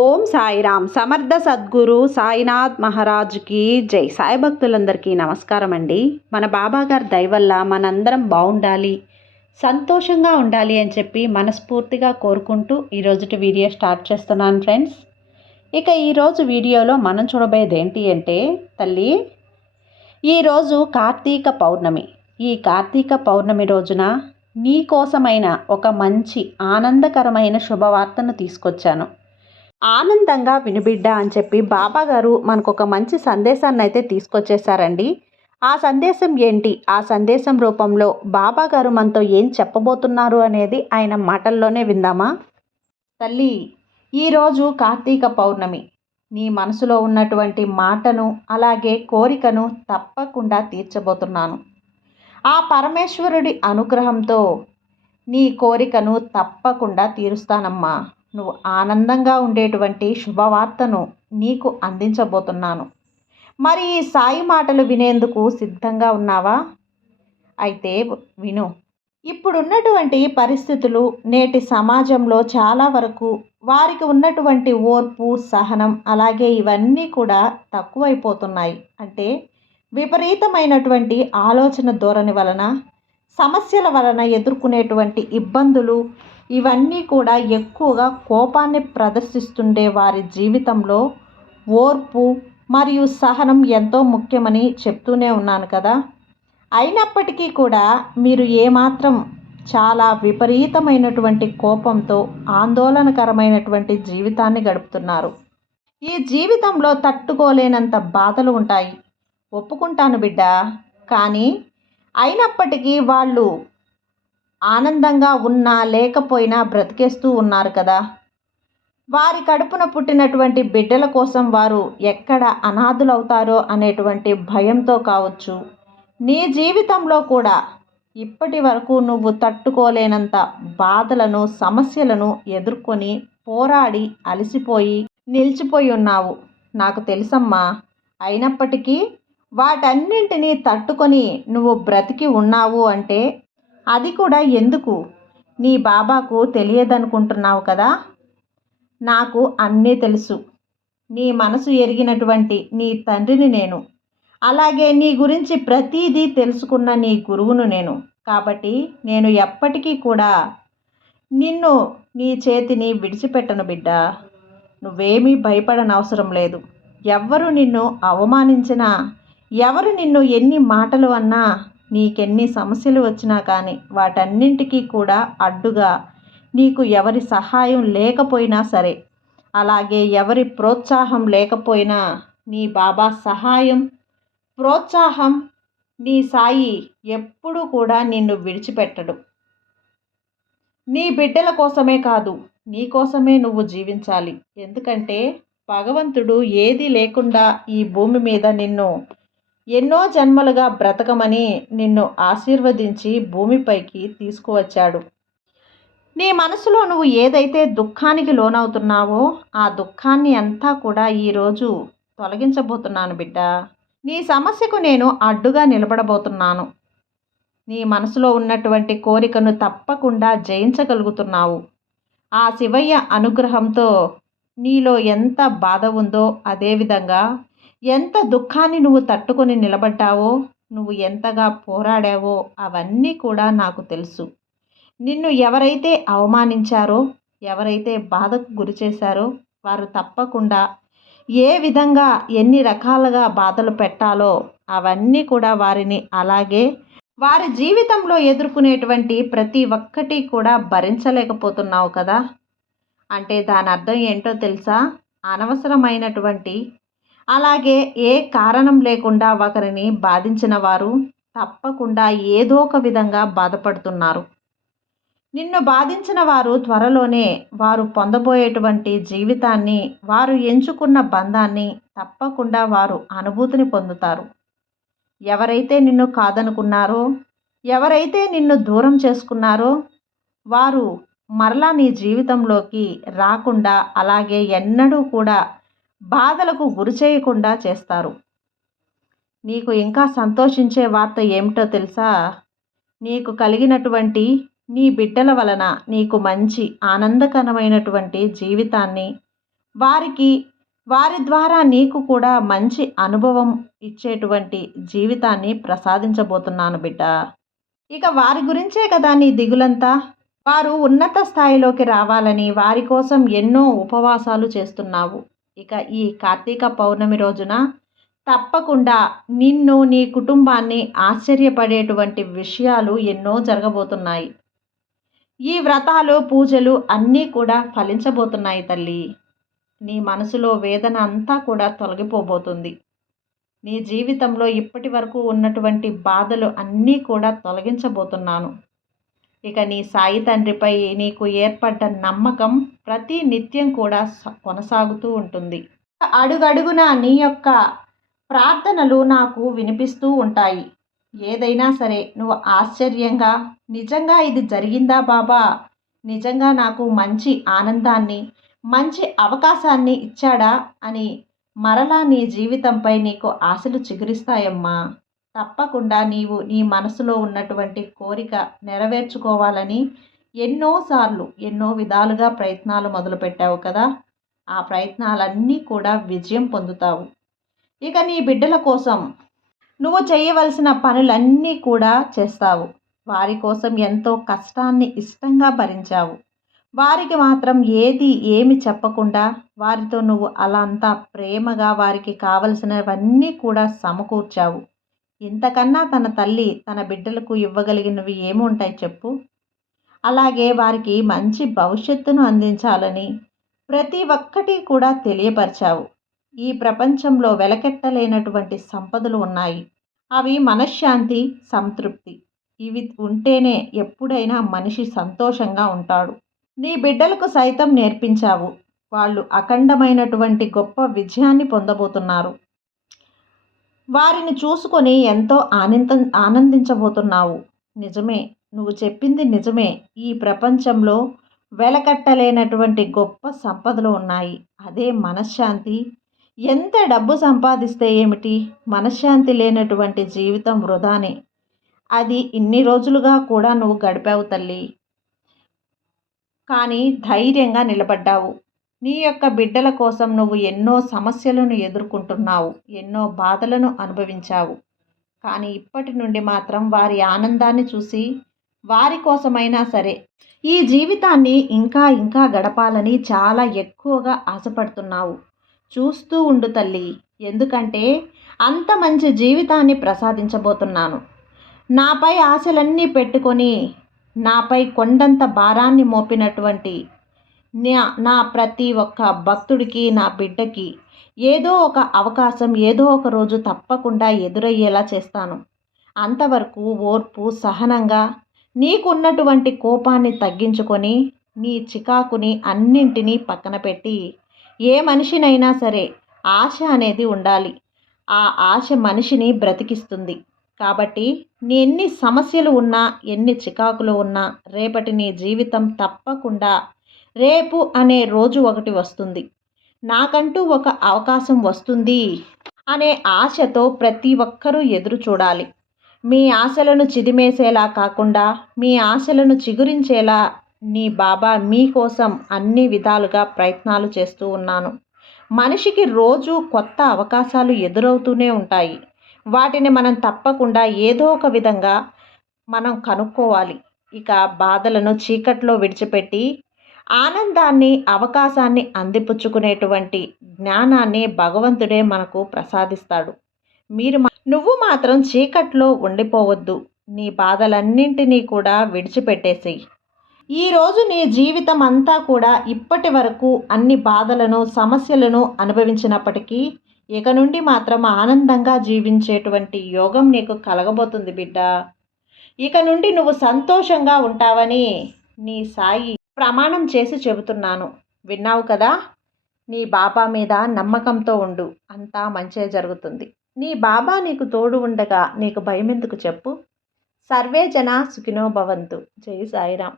ఓం సాయిరామ్. సమర్థ సద్గురు సాయినాథ్ మహారాజ్కి జై. సాయి భక్తులందరికీ నమస్కారం అండి మన బాబా గారి మనందరం బాగుండాలి సంతోషంగా ఉండాలి అని చెప్పి మనస్ఫూర్తిగా కోరుకుంటూ ఈరోజుటి వీడియో స్టార్ట్ చేస్తున్నాను ఫ్రెండ్స్. ఇక ఈరోజు వీడియోలో మనం చూడబోయేది ఏంటి అంటే తల్లి ఈరోజు కార్తీక పౌర్ణమి. ఈ కార్తీక పౌర్ణమి రోజున నీ కోసమైన ఒక మంచి ఆనందకరమైన శుభవార్తను తీసుకొచ్చాను. ఆనందంగా వినుబిడ్డ అని చెప్పి బాబా గారు మనకు ఒక మంచి సందేశాన్ని అయితే తీసుకొచ్చేసారండి ఆ సందేశం ఏంటి? ఆ సందేశం రూపంలో బాబా గారు మనతో ఏం చెప్పబోతున్నారు అనేది ఆయన మాటల్లోనే విందామా? తల్లి ఈరోజు కార్తీక పౌర్ణమి. నీ మనసులో ఉన్నటువంటి మాటను అలాగే కోరికను తప్పకుండా తీర్చబోతున్నాను. ఆ పరమేశ్వరుడి అనుగ్రహంతో నీ కోరికను తప్పకుండా తీరుస్తానమ్మా. నువ్వు ఆనందంగా ఉండేటువంటి శుభవార్తను నీకు అందించబోతున్నాను. మరి ఈ సాయి మాటలు వినేందుకు సిద్ధంగా ఉన్నావా? అయితే విను. ఇప్పుడున్నటువంటి పరిస్థితులు నేటి సమాజంలో చాలా వరకు వారికి ఉన్నటువంటి ఓర్పు సహనం అలాగే ఇవన్నీ కూడా తక్కువైపోతున్నాయి. అంటే విపరీతమైనటువంటి ఆలోచన ధోరణి వలన సమస్యల వలన ఎదుర్కొనేటువంటి ఇబ్బందులు ఇవన్నీ కూడా ఎక్కువగా కోపాన్ని ప్రదర్శిస్తుండే వారి జీవితంలో ఓర్పు మరియు సహనం ఎంతో ముఖ్యమని చెప్తూనే ఉన్నాను కదా. అయినప్పటికీ కూడా మీరు ఏమాత్రం చాలా విపరీతమైనటువంటి కోపంతో ఆందోళనకరమైనటువంటి జీవితాన్ని గడుపుతున్నారు. ఈ జీవితంలో తట్టుకోలేనంత బాధలు ఉంటాయి. ఒప్పుకుంటాను బిడ్డ. కానీ అయినప్పటికీ వాళ్ళు ఆనందంగా ఉన్నా లేకపోయినా బ్రతికేస్తూ ఉన్నారు కదా. వారి కడుపున పుట్టినటువంటి బిడ్డల కోసం వారు ఎక్కడ అనాథులవుతారో అనేటువంటి భయంతో కావచ్చు. నీ జీవితంలో కూడా ఇప్పటి వరకు నువ్వు తట్టుకోలేనంత బాధలను సమస్యలను ఎదుర్కొని పోరాడి అలసిపోయి నిలిచిపోయి ఉన్నావు. నాకు తెలుసమ్మా అయినప్పటికీ వాటన్నింటినీ తట్టుకొని నువ్వు బ్రతికి ఉన్నావు అంటే అది కూడా ఎందుకు? నీ బాబాకు తెలియదనుకుంటున్నావు కదా? నాకు అన్నీ తెలుసు. నీ మనసు ఎరిగినటువంటి నీ తండ్రిని నేను. అలాగే నీ గురించి ప్రతీదీ తెలుసుకున్న నీ గురువును నేను. కాబట్టి నేను ఎప్పటికీ కూడా నిన్ను నీ చేతిని విడిచిపెట్టను బిడ్డ. నువ్వేమీ భయపడనవసరం లేదు. ఎవ్వరు నిన్ను అవమానించినా ఎవరు నిన్ను ఎన్ని మాటలు అన్నా నీకెన్ని సమస్యలు వచ్చినా కానీ వాటన్నింటికీ కూడా అడ్డుగా. నీకు ఎవరి సహాయం లేకపోయినా సరే అలాగే ఎవరి ప్రోత్సాహం లేకపోయినా నీ బాబా సహాయం ప్రోత్సాహం నీ సాయి ఎప్పుడూ కూడా నిన్ను విడిచిపెట్టడు. నీ బిడ్డల కోసమే కాదు నీ కోసమే నువ్వు జీవించాలి. ఎందుకంటే భగవంతుడు ఏది లేకుండా ఈ భూమి మీద నిన్ను ఎన్నో జన్మలుగా బ్రతకమని నిన్ను ఆశీర్వదించి భూమిపైకి తీసుకువచ్చాడు. నీ మనసులో నువ్వు ఏదైతే దుఃఖానికి లోనవుతున్నావో ఆ దుఃఖాన్ని అంతా కూడా ఈరోజు తొలగించబోతున్నాను బిడ్డ. నీ సమస్యకు నేను అడ్డుగా నిలబడబోతున్నాను. నీ మనసులో ఉన్నటువంటి కోరికను తప్పకుండా జయించగలుగుతున్నావు. ఆ శివయ్య అనుగ్రహంతో నీలో ఎంత బాధ ఉందో అదేవిధంగా ఎంత దుఃఖాన్ని నువ్వు తట్టుకొని నిలబడ్డావో నువ్వు ఎంతగా పోరాడావో అవన్నీ కూడా నాకు తెలుసు. నిన్ను ఎవరైతే అవమానించారో ఎవరైతే బాధకు గురి చేశారో వారు తప్పకుండా ఏ విధంగా ఎన్ని రకాలుగా బాధలు పెట్టాలో అవన్నీ కూడా వారిని అలాగే వారి జీవితంలో ఎదుర్కొనేటువంటి ప్రతి ఒక్కటి కూడా భరించలేకపోతున్నావు కదా? అంటే దాని అర్థం ఏంటో తెలుసా? అనవసరమైనటువంటి అలాగే ఏ కారణం లేకుండా ఒకరిని బాధించిన వారు తప్పకుండా ఏదో ఒక విధంగా బాధపడుతున్నారు. నిన్ను బాధించిన వారు త్వరలోనే వారు పొందబోయేటువంటి జీవితాన్ని వారు ఎంచుకున్న బంధాన్ని తప్పకుండా వారు అనుభూతిని పొందుతారు. ఎవరైతే నిన్ను కాదనుకున్నారో ఎవరైతే నిన్ను దూరం చేసుకున్నారో వారు మరలా నీ జీవితంలోకి రాకుండా అలాగే ఎన్నడూ కూడా బాధలకు గురి చేయకుండా చేస్తారు. నీకు ఇంకా సంతోషించే వార్త ఏమిటో తెలుసా? నీకు కలిగినటువంటి నీ బిడ్డల వలన నీకు మంచి ఆనందకరమైనటువంటి జీవితాన్ని వారికి వారి ద్వారా నీకు కూడా మంచి అనుభవం ఇచ్చేటువంటి జీవితాన్ని ప్రసాదించబోతున్నాను బిడ్డ. ఇక వారి గురించే కదా నీ దిగులంతా? వారు ఉన్నత స్థాయిలోకి రావాలని వారి కోసం ఎన్నో ఉపవాసాలు చేస్తున్నావు. ఇక ఈ కార్తీక పౌర్ణమి రోజున తప్పకుండా నిన్ను నీ కుటుంబాన్ని ఆశ్చర్యపడేటువంటి విషయాలు ఎన్నో జరగబోతున్నాయి. ఈ వ్రతాలు పూజలు అన్నీ కూడా ఫలించబోతున్నాయి తల్లి. నీ మనసులో వేదన అంతా కూడా తొలగిపోబోతుంది. నీ జీవితంలో ఇప్పటి వరకు ఉన్నటువంటి బాధలు అన్నీ కూడా తొలగించబోతున్నాను. ఇక నీ సాయి తండ్రిపై నీకు ఏర్పడ్డ నమ్మకం ప్రతి నిత్యం కూడా కొనసాగుతూ ఉంటుంది. అడుగడుగున నీ యొక్క ప్రార్థనలు నాకు వినిపిస్తూ ఉంటాయి. ఏదైనా సరే నువ్వు ఆశ్చర్యంగా నిజంగా ఇది జరిగిందా బాబా? నిజంగా నాకు మంచి ఆనందాన్ని మంచి అవకాశాన్ని ఇచ్చాడా? అని మరలా నీ జీవితంపై నీకు ఆశలు చిగురిస్తాయమ్మా. తప్పకుండా నీవు నీ మనసులో ఉన్నటువంటి కోరిక నెరవేర్చుకోవాలని ఎన్నోసార్లు ఎన్నో విధాలుగా ప్రయత్నాలు మొదలుపెట్టావు కదా. ఆ ప్రయత్నాలన్నీ కూడా విజయం పొందుతావు. ఇక నీ బిడ్డల కోసం నువ్వు చేయవలసిన పనులన్నీ కూడా చేస్తావు. వారి కోసం ఎంతో కష్టాన్ని ఇష్టంగా భరించావు. వారికి మాత్రం ఏది ఏమి చెప్పకుండా వారితో నువ్వు అలా అంతా ప్రేమగా వారికి కావలసినవన్నీ కూడా సమకూర్చావు. ఇంతకన్నా తన తల్లి తన బిడ్డలకు ఇవ్వగలిగినవి ఏముంటాయి చెప్పు? అలాగే వారికి మంచి భవిష్యత్తును అందించాలని ప్రతి ఒక్కటి కూడా తెలియపరిచావు. ఈ ప్రపంచంలో వెలకెట్టలేనటువంటి సంపదలు ఉన్నాయి. అవి మనశ్శాంతి సంతృప్తి. ఇవి ఉంటేనే ఎప్పుడైనా మనిషి సంతోషంగా ఉంటాడు. నీ బిడ్డలకు సైతం నేర్పించావు. వాళ్ళు అఖండమైనటువంటి గొప్ప విజయాన్ని పొందబోతున్నారు. వారిని చూసుకొని ఎంతో ఆనంద ఆనందించబోతున్నావు. నిజమే నువ్వు చెప్పింది నిజమే. ఈ ప్రపంచంలో వెలకట్టలేనటువంటి గొప్ప సంపదలు ఉన్నాయి. అదే మనశ్శాంతి. ఎంత డబ్బు సంపాదిస్తే ఏమిటి? మనశ్శాంతి లేనటువంటి జీవితం వృధానే. అది ఇన్ని రోజులుగా కూడా నువ్వు గడిపావు తల్లి. కానీ ధైర్యంగా నిలబడ్డావు. నీ యొక్క బిడ్డల కోసం నువ్వు ఎన్నో సమస్యలను ఎదుర్కొంటున్నావు ఎన్నో బాధలను అనుభవించావు. కానీ ఇప్పటి నుండి మాత్రం వారి ఆనందాన్ని చూసి వారి కోసమైనా సరే ఈ జీవితాన్ని ఇంకా ఇంకా గడపాలని చాలా ఎక్కువగా ఆశపడుతున్నావు. చూస్తూ ఉండు తల్లి ఎందుకంటే అంత మంచి జీవితాన్ని ప్రసాదించబోతున్నాను. నాపై ఆశలన్నీ పెట్టుకొని నాపై కొండంత భారాన్ని మోపినటువంటి నా నా ప్రతి ఒక్క భక్తుడికి నా బిడ్డకి ఏదో ఒక అవకాశం ఏదో ఒక రోజు తప్పకుండా ఎదురయ్యేలా చేస్తాను. అంతవరకు ఓర్పు సహనంగా నీకున్నటువంటి కోపాన్ని తగ్గించుకొని నీ చికాకుని అన్నింటినీ పక్కన పెట్టి ఏ మనిషినైనా సరే ఆశ అనేది ఉండాలి. ఆ ఆశ మనిషిని బ్రతికిస్తుంది. కాబట్టి నీ ఎన్ని సమస్యలు ఉన్నా ఎన్ని చికాకులు ఉన్నా రేపటి నీ జీవితం తప్పకుండా రేపు అనే రోజు ఒకటి వస్తుంది. నాకంటూ ఒక అవకాశం వస్తుంది అనే ఆశతో ప్రతి ఒక్కరూ ఎదురు చూడాలి. మీ ఆశలను చిదిమేసేలా కాకుండా మీ ఆశలను చిగురించేలా నీ బాబా మీకోసం అన్ని విధాలుగా ప్రయత్నాలు చేస్తూ ఉన్నాను. మనిషికి రోజు కొత్త అవకాశాలు ఎదురవుతూనే ఉంటాయి. వాటిని మనం తప్పకుండా ఏదో ఒక విధంగా మనం కనుక్కోవాలి. ఇక బాధలను చీకట్లో విడిచిపెట్టి ఆనందాన్ని అవకాశాన్ని అందిపుచ్చుకునేటువంటి జ్ఞానాన్ని భగవంతుడే మనకు ప్రసాదిస్తాడు. మీరు నువ్వు మాత్రం చీకట్లో ఉండిపోవద్దు. నీ బాధలన్నింటినీ కూడా విడిచిపెట్టేసేయి. ఈరోజు నీ జీవితం అంతా కూడా ఇప్పటి వరకు అన్ని బాధలను సమస్యలను అనుభవించినప్పటికీ ఇక నుండి మాత్రం ఆనందంగా జీవించేటువంటి యోగం నీకు కలగబోతుంది బిడ్డ. ఇక నుండి నువ్వు సంతోషంగా ఉంటావని నీ సాయి ప్రమాణం చేసి చెబుతున్నాను. విన్నావు కదా? నీ బాబా మీద నమ్మకంతో ఉండు. అంతా మంచే జరుగుతుంది. నీ బాబా నీకు తోడు ఉండగా నీకు భయమెందుకు చెప్పు? సర్వే జన సుఖినో భవంతు. జై సాయిరామ్.